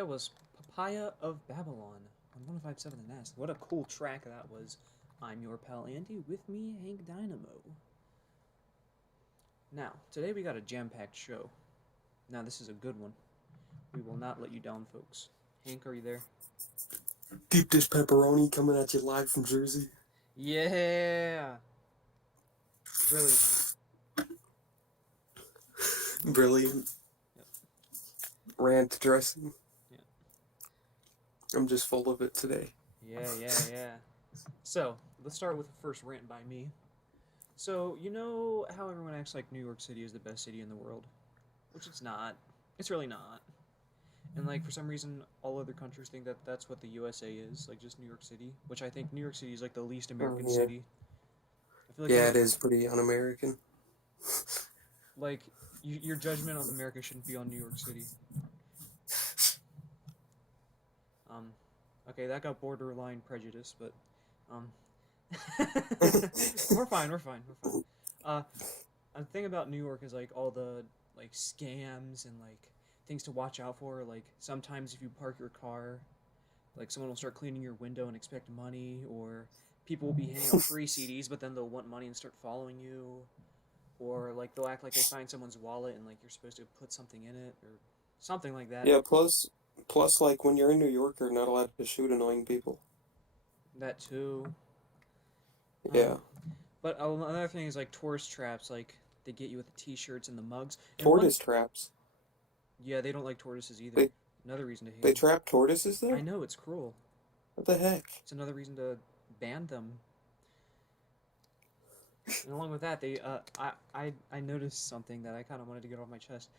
That was Papaya of Babylon on 1057 The Nask. What a cool track that was. I'm your pal Andy, with me, Hank Dynamo. Now, today we got a jam-packed show. Now, this is a good one. We will not let you down, folks. Hank, are you there? Deep dish pepperoni coming at you live from Jersey. Yeah! Brilliant. Brilliant. Yep. Rant dressing. Yeah. I'm just full of it today. Yeah. So, let's start with the first rant by me. So, you know how everyone acts like New York City is the best city in the world? Which it's not. It's really not. And, like, for some reason, all other countries think that that's what the USA is, like, just New York City. Which I think New York City is, like, the least American Yeah. city. I feel like Yeah, it is pretty un-American. Like, your judgment of America shouldn't be on New York City. Okay, that got borderline prejudice, but, we're fine. The thing about New York is, like, all the, like, scams and, like, things to watch out for. Like, sometimes if you park your car, like, someone will start cleaning your window and expect money, or people will be handing out free CDs, but then they'll want money and start following you, or, like, they'll act like they find someone's wallet and, like, you're supposed to put something in it, or something like that. Yeah, plus, like, when you're in New York, you're not allowed to shoot annoying people. That too. Yeah. But another thing is, like, tourist traps, like, they get you with the t-shirts and the mugs. And Tortoise traps. Yeah, they don't like tortoises either. They, Another reason to hate they them. trap tortoises there? I know, it's cruel. What the heck? It's another reason to ban them. And along with that, I noticed something that I kind of wanted to get off my chest.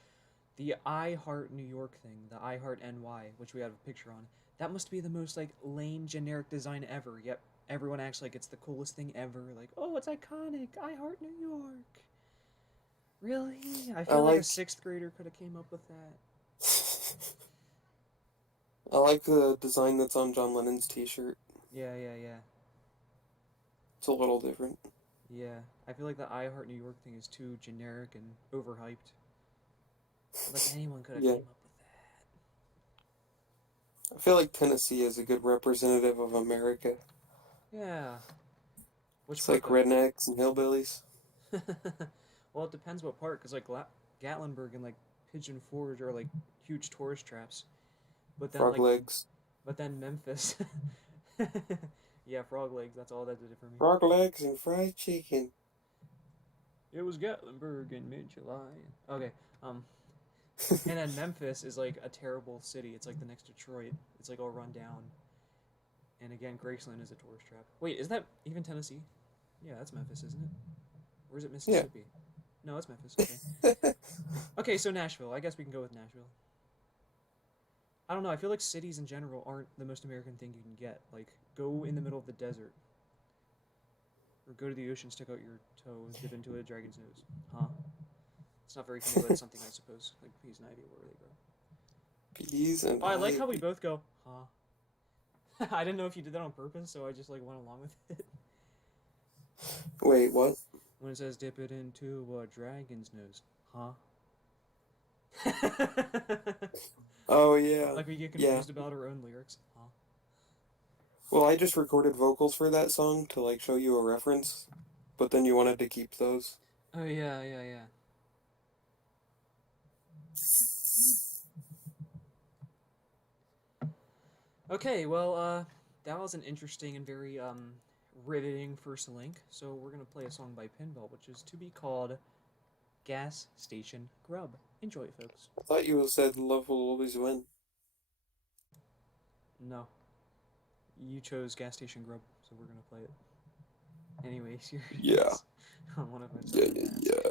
The I Heart New York thing, the I Heart NY, which we have a picture on, that must be the most, like, lame generic design ever, yet everyone acts like it's the coolest thing ever. Like, oh, it's iconic, I Heart New York. Really? I feel like a 6th grader could have came up with that. I like the design that's on John Lennon's t-shirt. Yeah. It's a little different. Yeah, I feel like the I Heart New York thing is too generic and overhyped. Like, anyone could have came up with that. I feel like Tennessee is a good representative of America. Yeah. It's like rednecks and hillbillies. Well, it depends what part, because, like, Gatlinburg and, like, Pigeon Forge are, like, huge tourist traps. But then, frog legs. But then Memphis. Yeah, frog legs, that's all that did it for me. Frog legs and fried chicken. It was Gatlinburg in mid-July. Okay, and then Memphis is, like, a terrible city. It's, like, the next Detroit. It's, like, all run down. And again, Graceland is a tourist trap. Wait, is that even Tennessee? Yeah, that's Memphis, isn't it? Or is it Mississippi? Yeah. No, it's Memphis, okay. Okay, so Nashville. I guess we can go with Nashville. I don't know, I feel like cities in general aren't the most American thing you can get. Like, go in the middle of the desert. Or go to the ocean, stick out your toe, and dip into a dragon's nose. Huh? It's not very funny, but it's something, I suppose. Like peas and ivy, where they grow. Peas and ivy. I like how we both go, huh? I didn't know if you did that on purpose, so I just, like, went along with it. Wait, what? When it says dip it into a dragon's nose. Huh? Oh, yeah. Like, we get confused about our own lyrics. Huh? Well, I just recorded vocals for that song to, like, show you a reference, but then you wanted to keep those. Oh, yeah. Okay, well, that was an interesting and very, riveting first link. So we're gonna play a song by Pinball, which is to be called Gas Station Grub. Enjoy it, folks. I thought you said love will always win. No. You chose Gas Station Grub, so we're gonna play it. Anyways, here it Yeah. is. On one of my Yeah.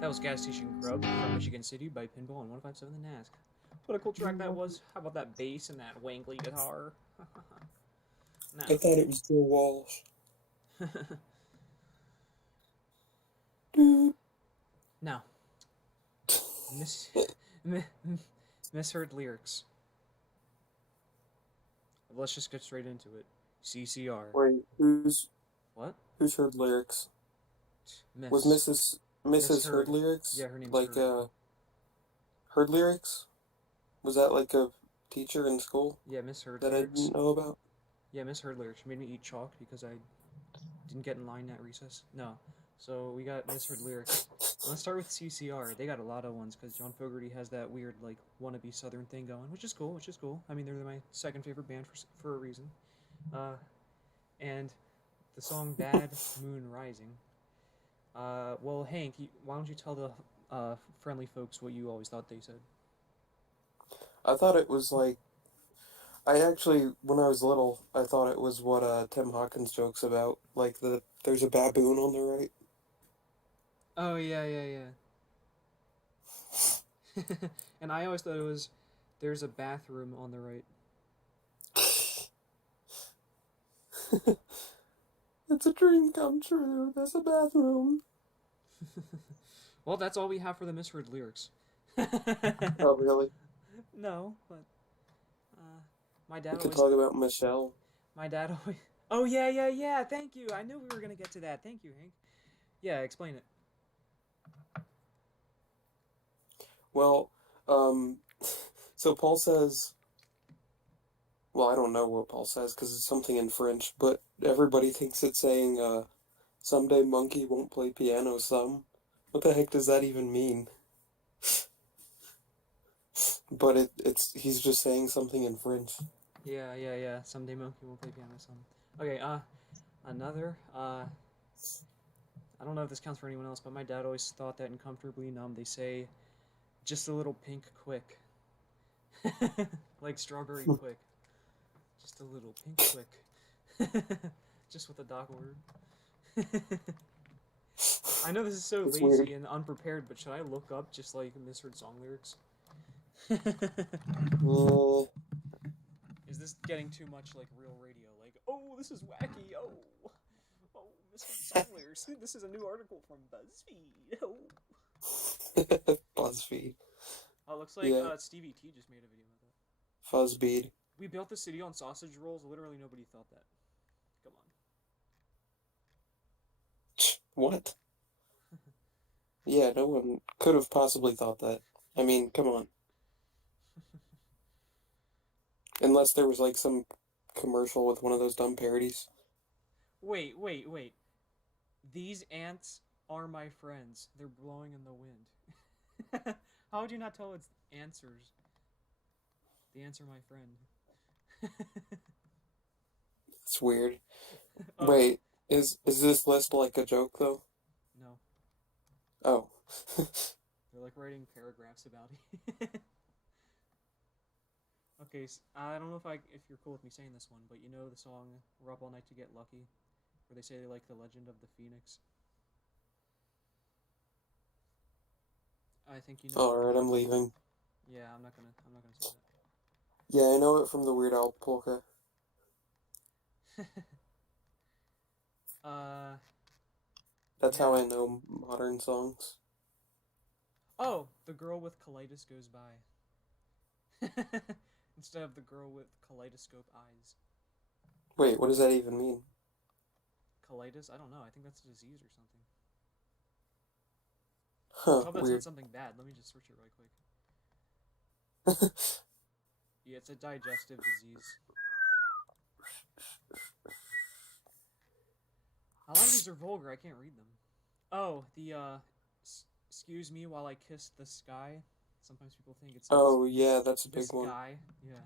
That was Gas Station Grub from Michigan City by Pinball and 157 The Nask. What a cool track that was. How about that bass and that wangly guitar? Now. I thought it was Joe Walsh. Now. Misheard lyrics. Let's just get straight into it. CCR. Wait, What? who's heard lyrics? Miss. Was Mrs. Heard Heard. lyrics? Yeah, her name's like Heard. Heard lyrics? Was that like a teacher in school Yeah, Miss Heard that lyrics. I didn't know about? Yeah, Miss Heard lyrics. She made me eat chalk because I didn't get in line at recess. No. So we got Miss Heard lyrics. Let's start with CCR. They got a lot of ones because John Fogerty has that weird like wannabe Southern thing going, which is cool. Which is cool. I mean, they're my second favorite band for a reason. And the song "Bad Moon Rising." Well, Hank, why don't you tell the friendly folks what you always thought they said? I thought it was like I actually, when I was little, I thought it was what Tim Hawkins jokes about, like there's a baboon on the right. Oh yeah. And I always thought it was there's a bathroom on the right. It's a dream come true. There's a bathroom. Well, that's all we have for the misheard lyrics. Oh, really? No, but my dad We could always. talk about Michelle. My dad always. Oh yeah. Thank you. I knew we were gonna get to that. Thank you, Hank. Yeah, explain it. Well, so Paul says, well, I don't know what Paul says because it's something in French, but everybody thinks it's saying, someday monkey won't play piano some. What the heck does that even mean? But he's just saying something in French. Yeah. Someday monkey will play piano some. Okay, another, I don't know if this counts for anyone else, but my dad always thought that in Comfortably Numb they say, just a little pink quick. Like strawberry quick. Just a little pink quick. Just with a dog word. I know this is so It's lazy weird. and unprepared, but should I look up just like misheard song lyrics? Is this getting too much like real radio? Like, oh, this is wacky. Oh, misheard song lyrics. This is a new article from BuzzFeed. Oh. BuzzFeed. Oh, looks like Yeah. Stevie T just made a video about that. Fuzzbead. We built the city on sausage rolls. Literally nobody thought that. Come on. What? Yeah, no one could have possibly thought that. I mean, come on. Unless there was like some commercial with one of those dumb parodies. Wait. These ants are my friends. They're blowing in the wind. How would you not tell it's answers? The ants are my friend. It's weird. Oh, Wait, is this list like a joke though? no. Oh. They're like writing paragraphs about it. Okay, I don't know if you're cool with me saying this one, but you know the song "We're Up All Night to Get Lucky," where they say they like the legend of the Phoenix. I think you know. Alright, I'm leaving. Yeah, I'm not gonna say Yeah, I know it from the Weird Al polka. that. That's Yeah. how I know modern songs. Oh, the girl with colitis goes by. Instead of the girl with kaleidoscope eyes. Wait, what does that even mean? Colitis? I don't know. I think that's a disease or something. I Huh, hope that's not weird. something bad. Let me just search it right quick. Yeah, it's a digestive disease. A lot of these are vulgar. I can't read them. Oh, the Excuse me while I kiss the sky. Sometimes people think it says Oh yeah, that's a this big one. guy. Yeah.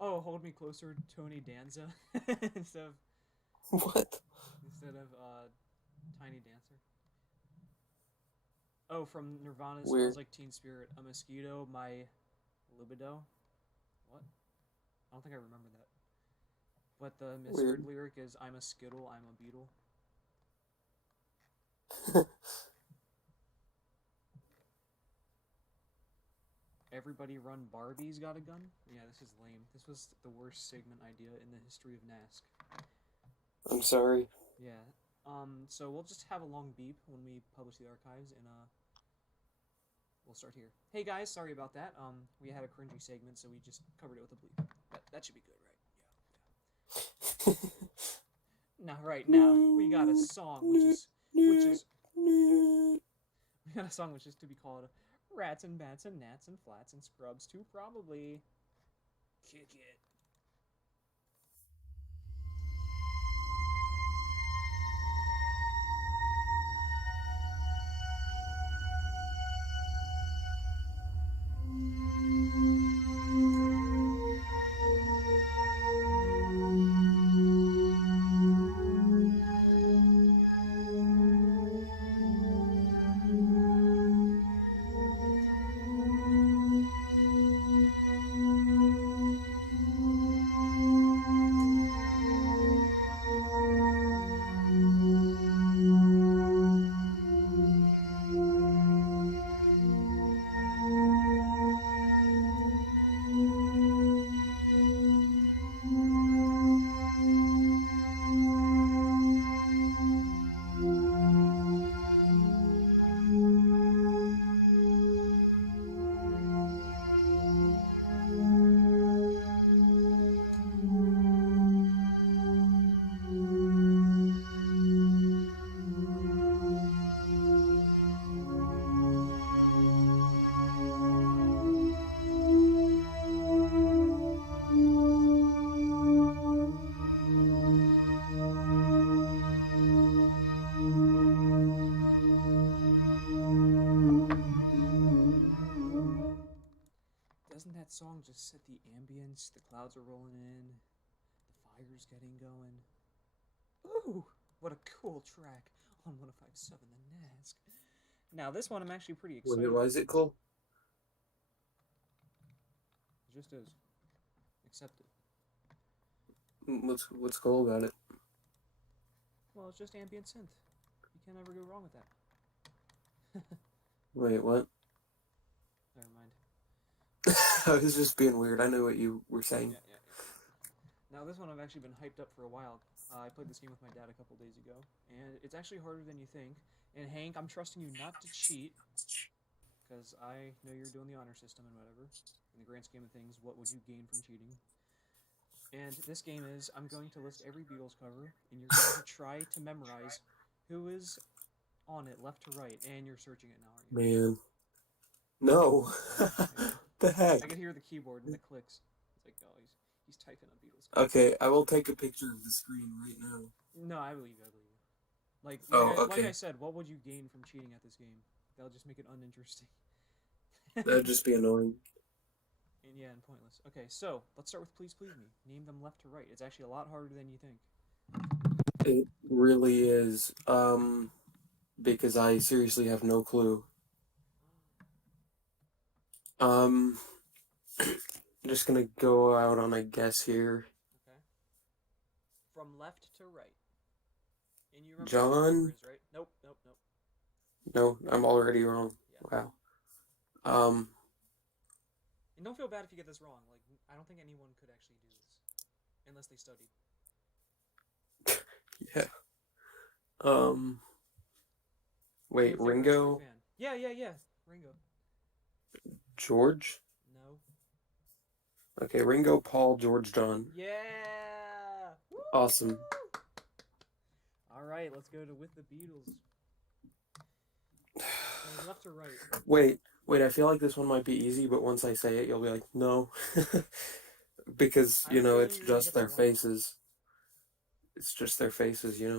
Oh, hold me closer, Tony Danza, instead of What? Tiny Dancer. Oh, from Nirvana Weird. smells like Teen Spirit. A mosquito, my libido. What? I don't think I remember that. But the misheard Weird. lyric is I'm a skittle, I'm a beetle. Everybody run Barbie's got a gun? Yeah, this is lame. This was the worst segment idea in the history of Nask. I'm sorry. Yeah. So we'll just have a long beep when we publish the archives and we'll start here. Hey guys, sorry about that. We had a cringy segment, so we just covered it with a bleep. That should be good, right? Yeah. Now right now, we got a song which is we got a song which is to be called Rats and Bats and Gnats and Flats and Scrubs too, probably. Kick it. Doesn't that song just set the ambience? The clouds are rolling in, the fire's getting going. Ooh, what a cool track on 105.7 The Nask. Now, this one I'm actually pretty Wait, excited why is for. it cool? It just is. Accept it. What's cool about it? Well, it's just ambient synth. You can't ever go wrong with that. Wait, what? Never mind. I was just being weird. I know what you were saying. Yeah. Now, this one I've actually been hyped up for a while. I played this game with my dad a couple days ago, and it's actually harder than you think. And Hank, I'm trusting you not to cheat, because I know you're doing the honor system and whatever. In the grand scheme of things, what would you gain from cheating? And this game is, I'm going to list every Beatles cover, and you're going to try to memorize who is on it, left to right, and you're searching it now, aren't you? Man. No. Oh, okay. The heck? I can hear the keyboard and the clicks. It's like, oh, he's typing a Beatles cover. Okay, I will take a picture of the screen right now. No, I believe you. Okay. Like I said, what would you gain from cheating at this game? That'll just make it uninteresting. That'd just be annoying. And pointless. Okay, so let's start with Please Please Me. Name them left to right. It's actually a lot harder than you think. It really is. Because I seriously have no clue. I'm just gonna go out on a guess here. Okay. From left to right. And you remember John? what the order is, right? Nope. No, I'm already wrong. Yeah. Wow. And don't feel bad if you get this wrong. Like, I don't think anyone could actually do this. Unless they studied. Yeah. Wait, Good thing we're a Ringo? true fan. Yeah. Ringo. George? No. Okay, Ringo, Paul, George, John. Yeah! Woo! Awesome. Alright, let's go to With the Beatles. Left or right? Wait, I feel like this one might be easy, but once I say it, you'll be like, no. Because, it's just their faces. It's just their faces, Yeah,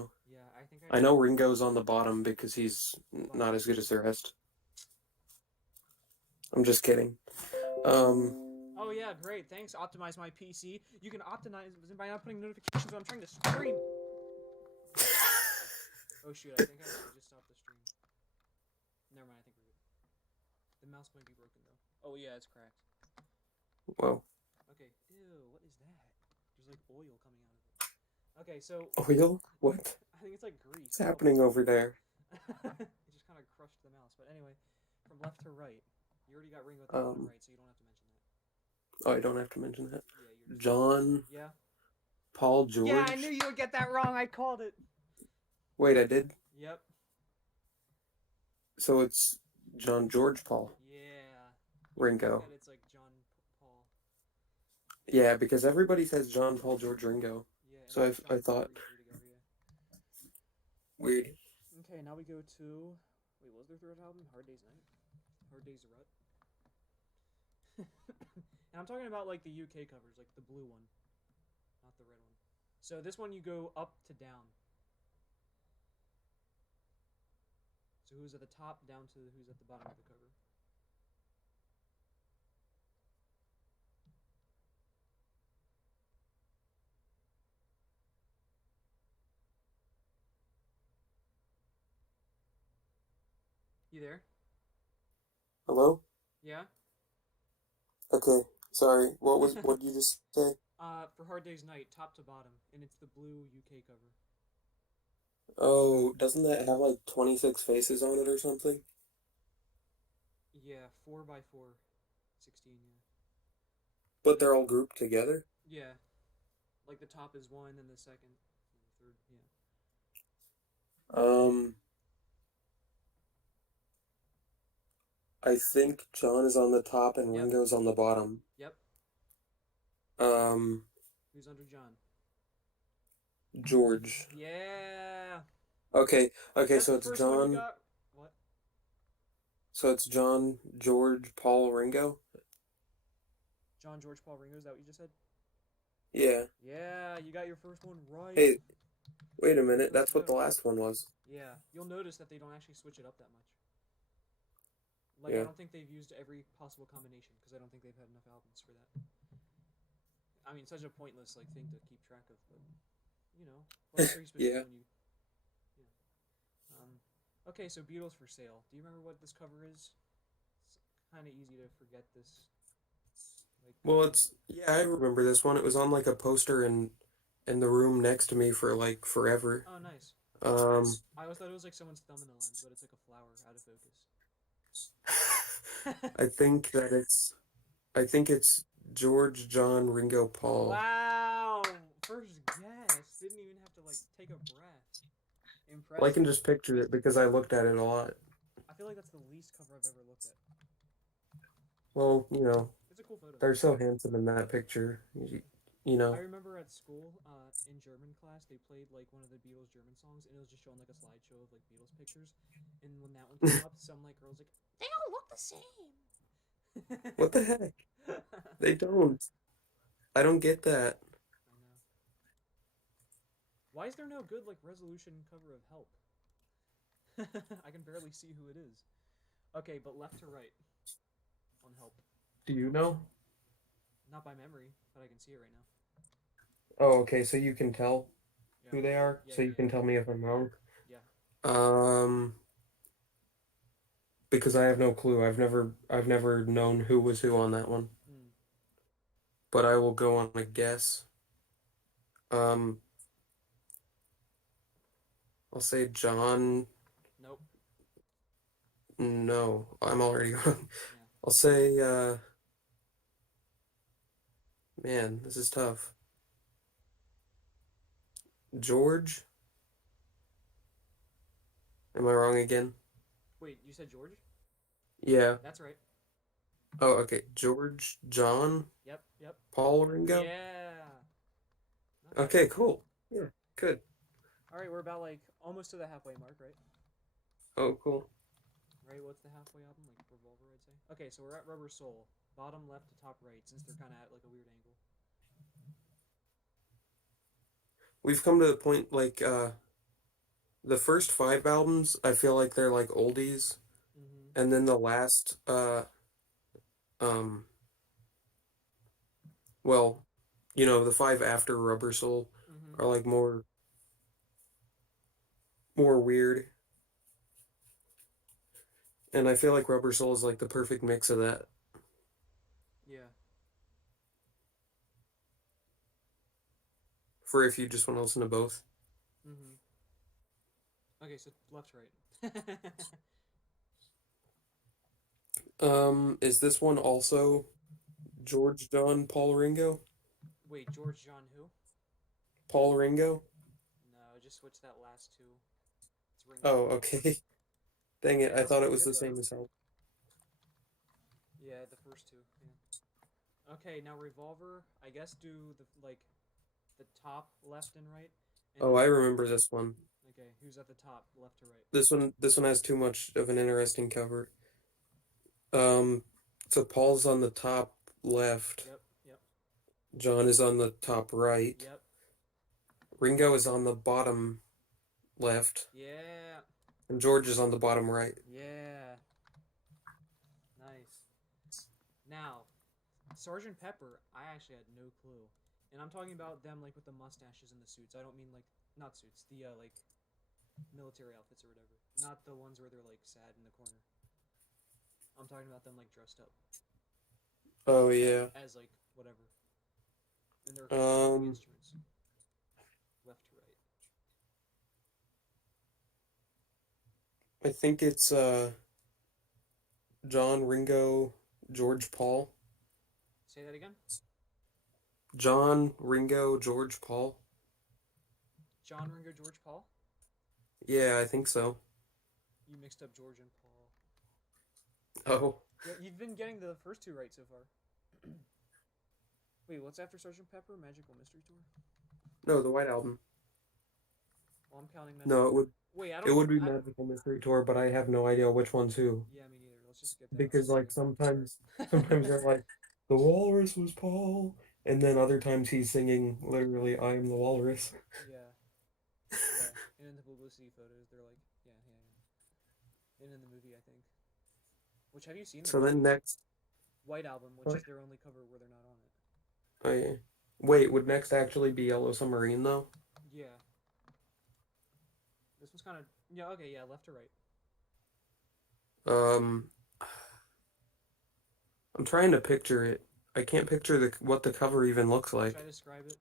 I think I know Ringo's on the bottom because he's not as good as the rest. I'm just kidding. Oh yeah, great. Thanks. Optimize my PC. You can optimize by not putting notifications when I'm trying to stream. Oh shoot, I think I actually just stopped the stream. Never mind, I think we're good. The mouse might be broken though. Oh yeah, it's cracked. Well, Okay. Ew, what is that? There's like oil coming out of it. Okay, so oil? What? I think it's like grease. What's happening over there? It just kind of crushed the mouse. But anyway, from left to right, you already got Ringo at the bottom Um, right, so you don't have to mention that. oh, I don't have to mention that. Yeah, you're just John, yeah. Paul, Yeah, I knew George. you would get that wrong. I called it. Wait, I did? Yep. So it's John, George, Paul, Yeah. You would think Ringo. that it's like John Paul. Yeah, because everybody says John, Paul, George, Ringo. Yeah, and So then I John Paul thought, three together. Yeah. weird. Okay, now we go to. Wait, what was their third album? Hard Day's Night. Hard Day's Rut. And I'm talking about like the UK covers, like the blue one, not the red one. So this one you go up to down. So who's at the top down to who's at the bottom of the cover. You there? Hello? Yeah. Okay, sorry. What did you just say? For Hard Day's Night, top to bottom, and it's the blue UK cover. Oh, doesn't that have like 26 faces on it or something? Yeah, 4x4, 16. Yeah. But they're all grouped together? Yeah. Like the top is one, and the second, and the third. Yeah. Um, I think John is on the top and Yep. Ringo's on the bottom. Yep. Um, Who's under John? George. Yeah. Okay, That's so the it's first one you John, got. What? so it's John, George, Paul, Ringo? John, George, Paul, Ringo. Is that what you just said? Yeah. Yeah, you got your first one right. Hey, wait a You're minute, good to that's what the go. last one was. Yeah, you'll notice that they don't actually switch it up that much. Like, I Yeah. don't think they've used every possible combination because I don't think they've had enough albums for that. I mean, such a pointless like thing to keep track of, but you know, what's pretty special Yeah. when you. Yeah. Okay, so Beatles for sale. Do you remember what this cover is? It's kind of easy to forget this. Like, Well, yeah, I remember this one. It was on like a poster in the room next to me for like forever. oh, nice. Um, I always thought it was like someone's thumb in the lens, but it's like a flower out of focus. I think that I think it's George, John, Ringo, Paul. Wow! First guess. Didn't even have to like take a breath. Well, I Impressive. can just picture it because I looked at it a lot. I feel like that's the least cover I've ever looked at. Well, you know, It's a cool photo they're though. so handsome in that picture. You I know. remember at school, in German class, they played like one of the Beatles German songs, and it was just showing like a slideshow of like Beatles pictures. And when that one came up, some like girls like, they don't look the same. What the heck? They don't. I don't get that. I know. Why is there no good like resolution cover of Help? I can barely see who it is. Okay, but left to right on Help. Do you know? Not by memory, but I can see it right now. Oh, okay, so you can tell Yeah. who they are, Yeah, so yeah, you can tell me if I'm wrong. yeah. Um, because I have no clue. I've never known who was who on that one. Hmm. But I will go on a guess. Um, I'll say John. Nope. No, I'm already wrong. Yeah. I'll say, man, this is tough. George? Am I wrong again? Wait, you said George? Yeah. That's right. Oh, okay. George, John, Yep, yep. Paul, Ringo? Yeah. Not bad. Okay, cool. Yeah, good. All right, we're about like almost to the halfway mark, right? Oh, cool. Right, what's the halfway album? Like Revolver, I'd say. Okay, so we're at Rubber Soul. Bottom left to top right, since they're kind of at like a weird angle. We've come to the point, like, the first five albums, I feel like they're like oldies, Mm-hmm. and then the last um, well, the five after Rubber Soul Mm-hmm. are like more weird, and I feel like Rubber Soul is like the perfect mix of that. Yeah. For if you just want to listen to both. Mm-hmm. Okay, so left to right. Is this one also George John Paul Ringo? Wait, George John who? Paul Ringo? No, just switch that last two. It's Ringo. Oh, okay. Dang it, Okay, I that's thought it pretty was good the though. same as Help. Yeah, the first two. Yeah. Okay, now Revolver. I guess do the the top left and right, and Oh, then I remember this one. okay, who's at the top, left to right? This one has too much of an interesting cover. Um, so Paul's on the top left, Yep, yep, John is on the top right, yep. Ringo is on the bottom left, Yeah, and George is on the bottom right. yeah. Nice. Now, Sergeant Pepper. I actually had no clue, and I'm talking about them like with the mustaches and the suits. I don't mean like not suits. The like military outfits or whatever. Not the ones where they're like sad in the corner. I'm talking about them like dressed up Oh yeah. as like whatever, and they're holding Um, instruments left to right. I think it's John, Ringo, George, Paul. Say that again. John, Ringo, George, Paul. John Ringo, George Paul. Yeah, I think so. You mixed up George and Paul. Oh, Yeah, you've been getting the first two right so far. Wait, what's after Sergeant Pepper? Magical Mystery Tour. no, the White Album. Well, I'm counting No, Magical. Wait, I it don't would even. be I Magical Mystery Tour, but I have no idea which one's who. yeah, me neither. Let's just skip that. Let's Because just like say. sometimes they're like the walrus was Paul, and then other times he's singing literally I am the walrus. Yeah, yeah. And in the publicity photos, they're like, yeah, yeah, yeah. And in the movie, I think. Which have you seen the So then movie? next, White Album, which what? is their only cover where they're not on it. I wait, would next actually be Yellow Submarine though? Yeah, this one's kind of yeah. Okay, yeah, left to right. Um, I'm trying to picture it. I can't picture the what the cover even looks Should I like. describe it?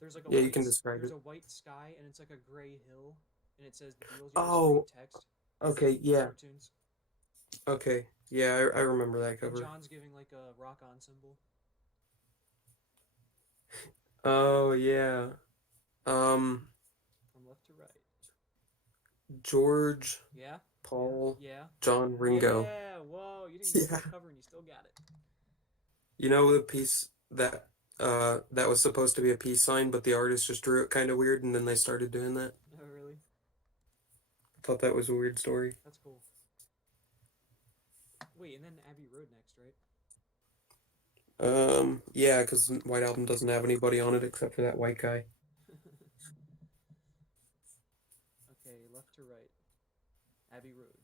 There's like a Yeah, you can describe there's it. a white sky and it's like a gray hill and it says the Beatles. You know this green Oh, text okay, in the yeah, cartoons. okay, yeah, I remember that And cover. John's giving like a rock on symbol Oh yeah. Um, from left to right. George, Yeah, Paul, yeah, John, Ringo. yeah. Whoa, you didn't get the Yeah. whole cover and you still got it. You know the piece that was supposed to be a peace sign, but the artist just drew it kind of weird, and then they started doing that. Oh really? Thought that was a weird story. That's cool. Wait, and then Abbey Road next, right? Yeah, because White Album doesn't have anybody on it except for that white guy. Okay, left to right. Abbey Road.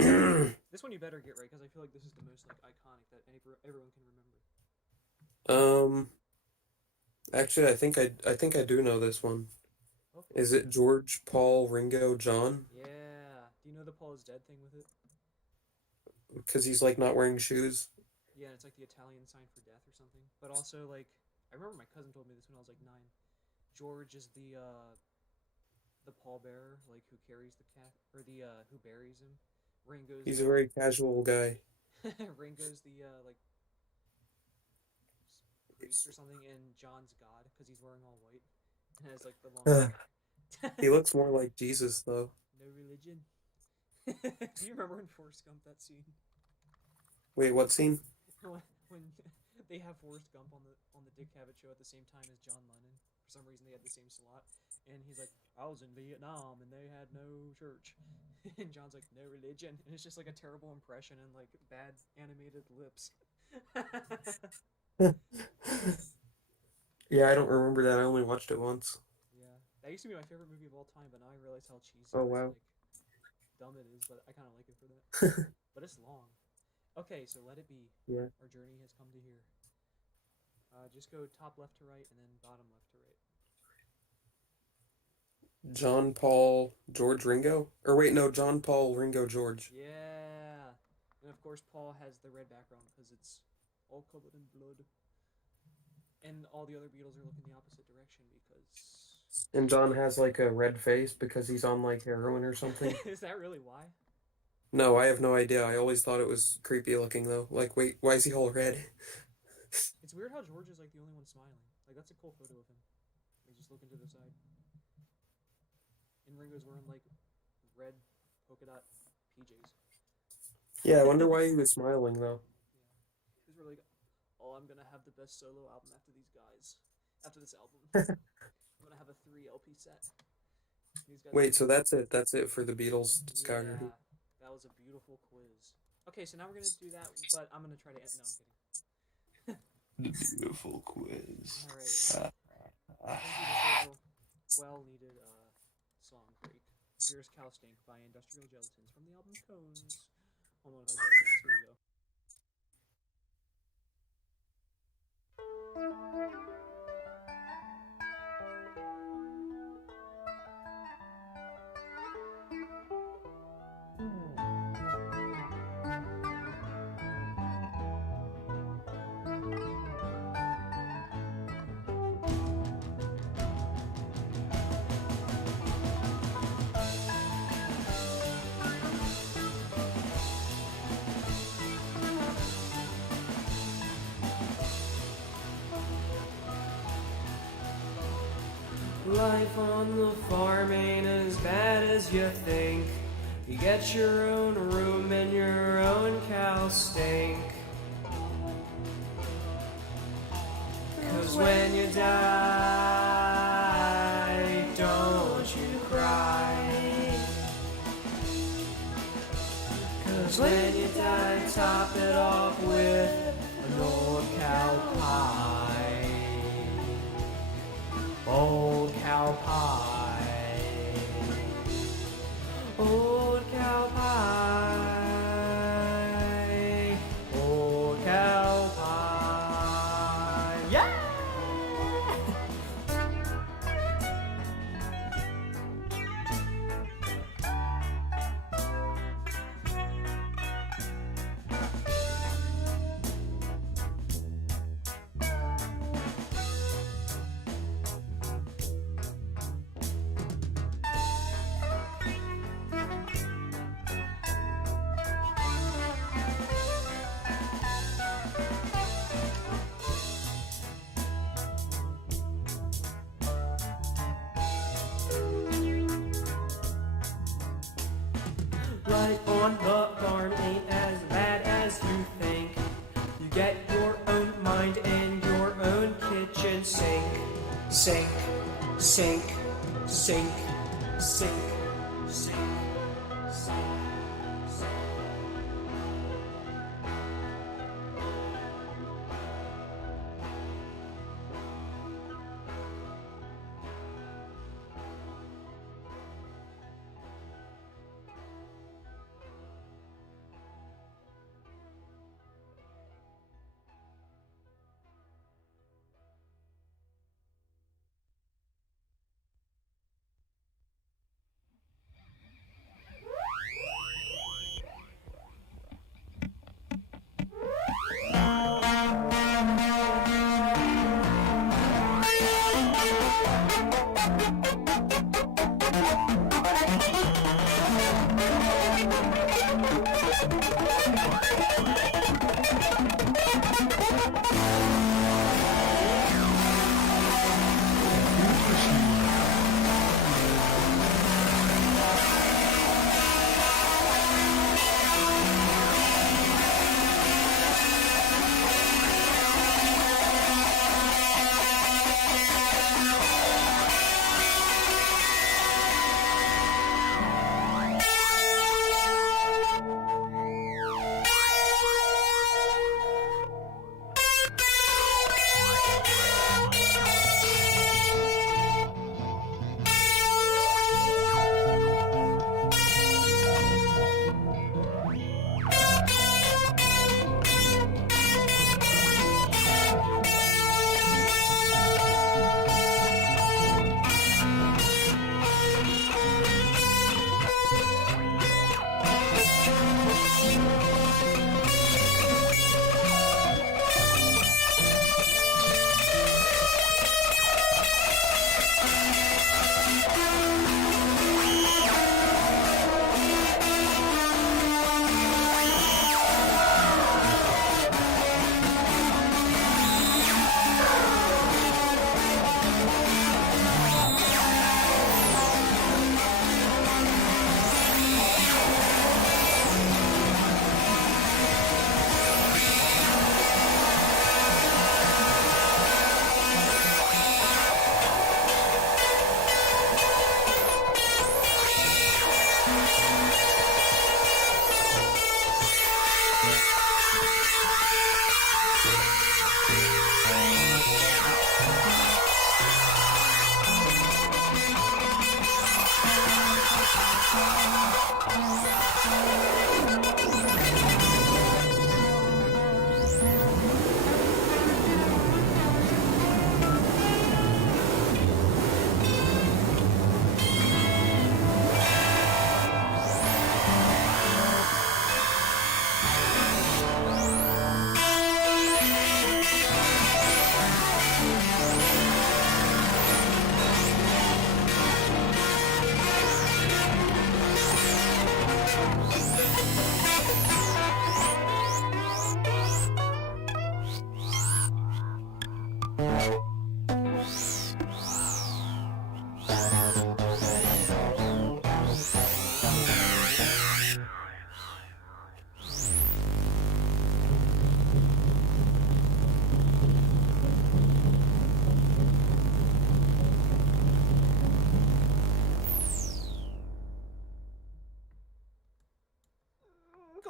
um, This one you better get right because I feel like this is the most like iconic that everyone can remember. actually, I think I do know this one. Okay. Is it George, Paul, Ringo, John? Yeah. Do you know the Paul is dead thing with it? Because he's like not wearing shoes. Yeah, it's like the Italian sign for death or something. But also like I remember my cousin told me this when I was like 9. George is the pallbearer, like who carries the cat or the who buries him. Ringo's He's a the very casual guy. Ringo's the like priest or something, and John's God because he's wearing all white and has like the long He hair. looks more like Jesus though. No religion. Do you remember in Forrest Gump that scene Wait, what scene? when they have Forrest Gump on the Dick Cavett show at the same time as John Lennon? For some reason, they had the same slot, and he's like, "I was in Vietnam and they had no church," and John's like, "No religion," and it's just like a terrible impression and like bad animated lips. Yeah, I don't remember that. I only watched it once. Yeah, that used to be my favorite movie of all time, but now I realize how cheesy Oh and wow. like dumb it is. But I kind of like it for that. But it's long. Okay, so let it be. Yeah. Our journey has come to here. Just go top left to right and then bottom left to right. John Paul George Ringo? Or wait, no, John Paul Ringo George. Yeah. And of course, Paul has the red background because it's all covered in blood. And all the other Beatles are looking the opposite direction because. And John has like a red face because he's on like heroin or something. Is that really why? No, I have no idea. I always thought it was creepy looking though. Like, wait, why is he all red? It's weird how George is like the only one smiling. Like that's a cool photo of him. Like just looking to the side. And Ringo's wearing like red polka dot PJs. Yeah, I wonder why he was smiling though. Yeah. He's really like, oh, I'm gonna have the best solo album after these guys. After this album. I'm gonna have a 3 LP set. These guys Wait, so that's it. That's it for the Beatles discography. Yeah. That was a beautiful quiz. Okay, so now we're gonna do that, but I'm gonna try to no, I'm kidding. The beautiful quiz. Alright. Thank you, this was a well needed song break. Here's Cow Stink by Industrial Gelatins from the album Cones. Hold on, here we go. Life on the farm ain't as bad as you think. You get your own room and your own cow stink. 'Cause when you die, don't you cry. 'Cause when you die, top it off with an old cow pie. Old cow pie, old cow pie, old cow pie, yeah! Life on the farm ain't as bad as you think. You get your own mind and your own kitchen sink. Sink, sink, sink, sink, sink, sink.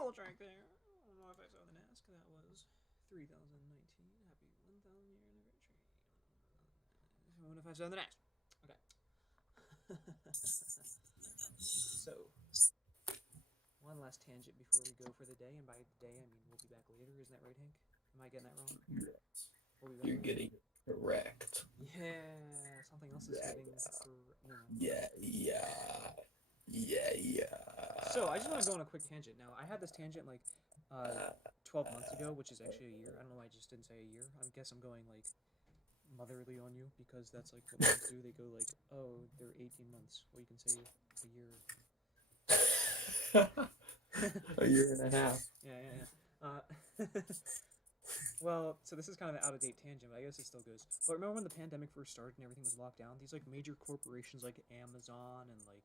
Cool track there. I don't know if I saw the Nask. That was 3019. Happy 1000 year anniversary. I wonder if I saw the Nask. Okay. So, one last tangent before we go for the day, and by the day I mean we'll be back later. Isn't that right, Hank? Am I getting that wrong? Yes. We'll be back You're later. getting it correct. Yeah, something else is getting. So I just want to go on a quick tangent. Now I had this tangent like 12 months ago, which is actually a year. I don't know why I just didn't say a year. I guess I'm going like motherly on you because that's like what months do. They go like, oh, they're 18 months. Well, you can say a year. A year and a half. Yeah. Well, so this is kind of an out-of-date tangent, but I guess it still goes. But remember when the pandemic first started and everything was locked down? These like major corporations like Amazon and like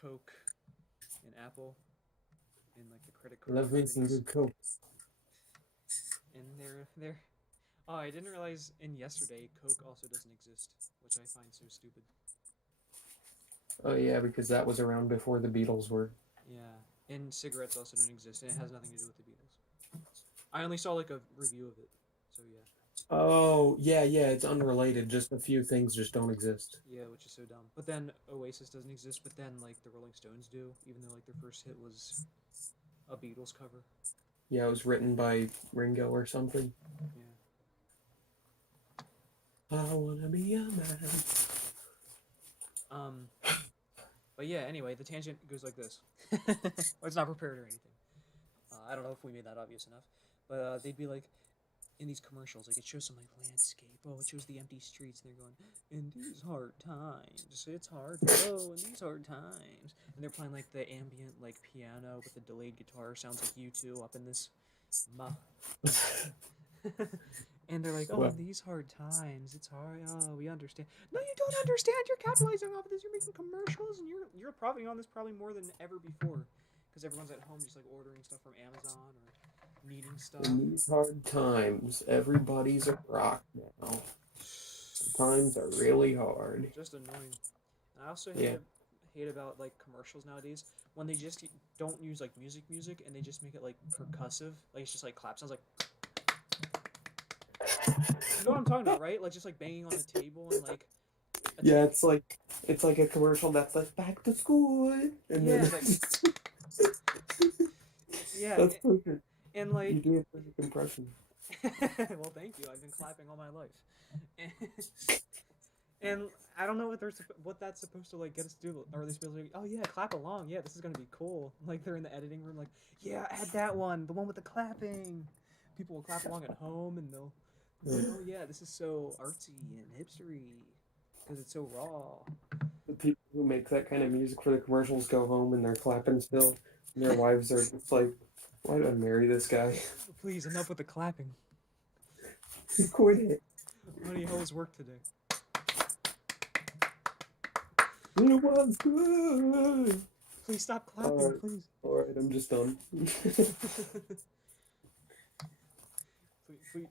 Coke and Apple and like the credit card Love me some companies, good Coke. and they're oh, I didn't realize in yesterday Coke also doesn't exist, which I find so stupid. Oh yeah, because that was around before the Beatles were. Yeah, and cigarettes also don't exist, and it has nothing to do with the Beatles. I only saw like a review of it, so yeah. Oh yeah, it's unrelated. Just a few things just don't exist. Yeah, which is so dumb. But then Oasis doesn't exist, but then like the Rolling Stones do, even though like their first hit was a Beatles cover. Yeah, it was written by Ringo or something. Yeah. I wanna be a man. But yeah, anyway, the tangent goes like this. Well, it's not prepared or anything. I don't know if we made that obvious enough. But they'd be like, in these commercials, like it shows some like landscape. Oh, it shows the empty streets, and they're going, in these hard times, it's hard. Oh, in these hard times. And they're playing like the ambient like piano with the delayed guitar. Sounds like U2 up in this And they're like, oh, in these hard times, it's hard. Oh, we understand. No, you don't understand. You're capitalizing off of this. You're making commercials, and you're probably on this probably more than ever before, because everyone's at home just like ordering stuff from Amazon or needing stuff. In these hard times, everybody's a rock now. Times are really hard. Just annoying. And I also hate about like commercials nowadays when they just don't use like music, and they just make it like percussive. Like it's just like clap sounds like. You know what I'm talking about, right? Like just like banging on a table and like. Yeah, it's like a commercial that's like back to school. And yeah, then like, yeah. That's perfect. And like. You do a perfect impression. Well, thank you. I've been clapping all my life. And I don't know what that's supposed to like get us to do. Or are they supposed to be, oh yeah, clap along. Yeah, this is gonna be cool. Like they're in the editing room, like, yeah, add that one, the one with the clapping. People will clap along at home, and they'll like, oh yeah, this is so artsy and hipstery because it's so raw. The people who make that kind of music for the commercials go home and they're clapping still, and their wives are just like, "Why did I marry this guy?" Please, enough with the clapping. Quit it. Honey, how was work today? It was good. Please stop clapping, please. Alright, I'm just done.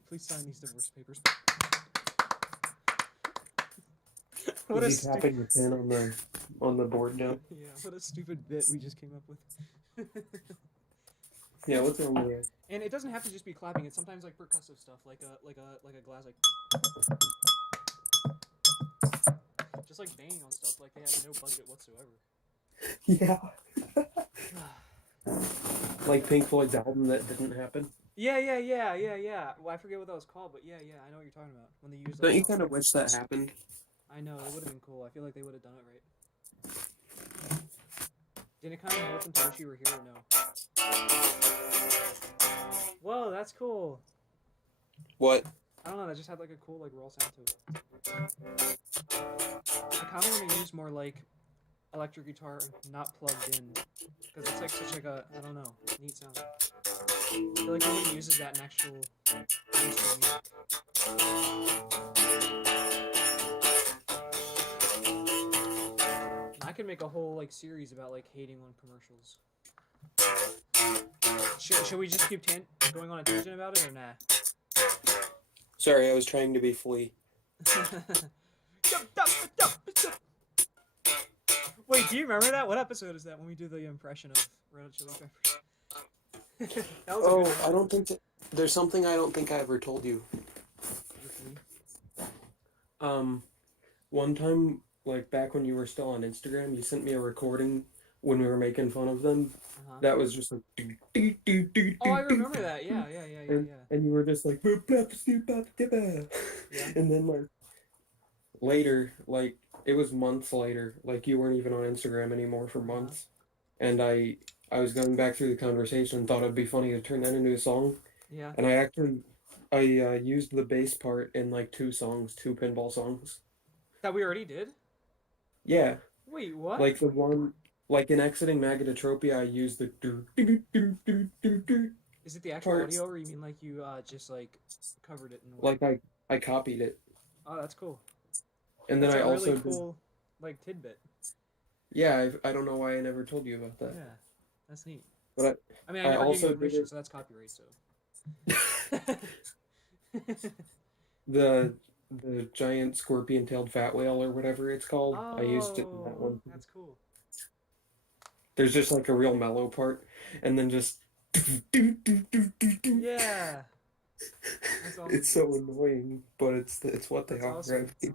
Please sign these divorce papers. What is he tapping the pen on the board now? Yeah, what a stupid bit we just came up with. Yeah, what's wrong with that? And it doesn't have to just be clapping. It's sometimes like percussive stuff, like a glass, like just like banging on stuff like they had no budget whatsoever. Yeah. Like Pink Floyd's album that didn't happen. Yeah. Well, I forget what that was called, but yeah, I know what you're talking about. When they used Don't you like, kind of wish that happened? I know, it would have been cool. I feel like they would have done it right. Did it kind of help until wish you were here or no? Whoa, that's cool. What? I don't know, that just had like a cool like raw sound to it. I kind of want to use more like electric guitar not plugged in, because it's like such like a, I don't know, neat sound. I feel like nobody uses that in actual music. And I could make a whole like series about like hating on commercials. Should we just keep going on a tangent about it or nah? Sorry, I was trying to be Flea. Wait, do you remember that? What episode is that when we do the impression of Red Hot Chili Peppers? That was a good one. I don't think that... There's something I don't think I ever told you. One time, like back when you were still on Instagram, you sent me a recording when we were making fun of them. That was just like... Oh, I remember that. Yeah. And you were just like... Yeah. And then like... Later, like... It was months later. Like you weren't even on Instagram anymore for months. And I was going back through the conversation and thought it'd be funny to turn that into a song. Yeah. And I used the bass part in like 2 pinball songs. That we already did? Yeah. Wait, what? Like the one, like in Exiting Magadotropia, I used the Is it the actual parts. audio, or you mean like you just like covered it in a way? Like I copied it. Oh, that's cool. And that's then I a also really cool like tidbit. Yeah, I don't know why I never told you about that. Yeah, that's neat. But I mean, I never gave you permission, so that's copyright. So. the giant scorpion-tailed fat whale or whatever it's called. Oh, I used it in that one. That's cool. There's just like a real mellow part, and then just. Yeah. That's awesome. It's so annoying, but it's what they are. Awesome. Right?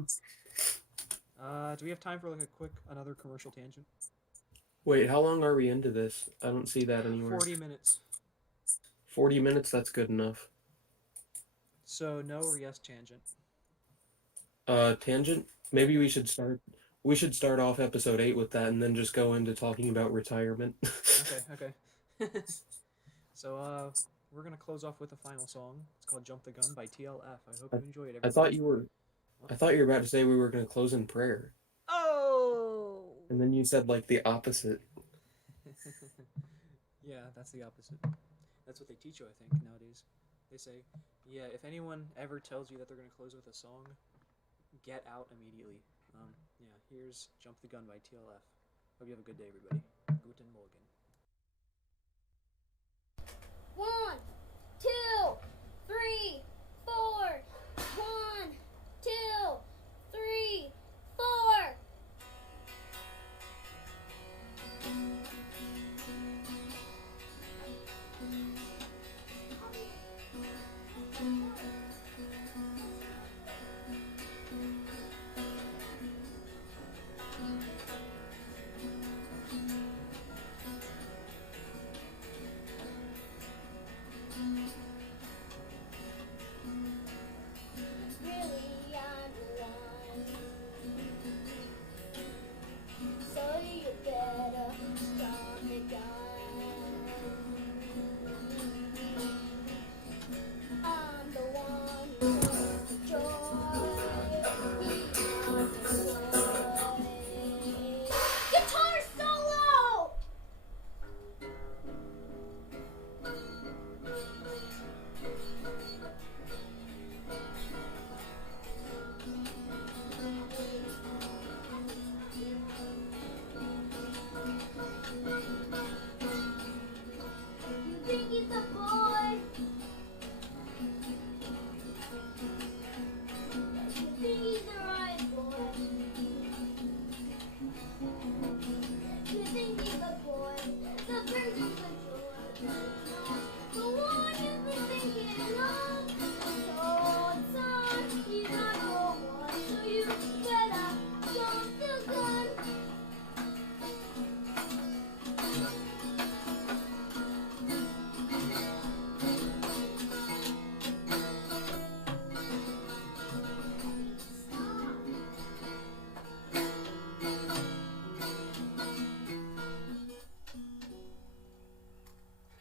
Do we have time for like another commercial tangent? Wait, how long are we into this? I don't see that anywhere. 40 minutes. 40 minutes, that's good enough. So no or yes tangent? Tangent? Maybe we should start off episode 8 with that and then just go into talking about retirement. Okay. So we're gonna close off with a final song. It's called "Jump the Gun" by TLF. I hope you enjoyed it. I thought you were about to say we were gonna close in prayer. Oh. And then you said like the opposite. Yeah, that's the opposite. That's what they teach you, I think, nowadays. They say, yeah, if anyone ever tells you that they're gonna close with a song, get out immediately. Yeah, here's "Jump the Gun" by TLF. Hope you have a good day, everybody. Guten Morgen. 1, 2, 3, 4. 1, 2, 3, 4. Really, I'm the one. So you better stop the gun. I'm the one who wants the joy. He's on the way. Guitar solo! You think he's a boy? You think he's the right boy? You think he's a boy?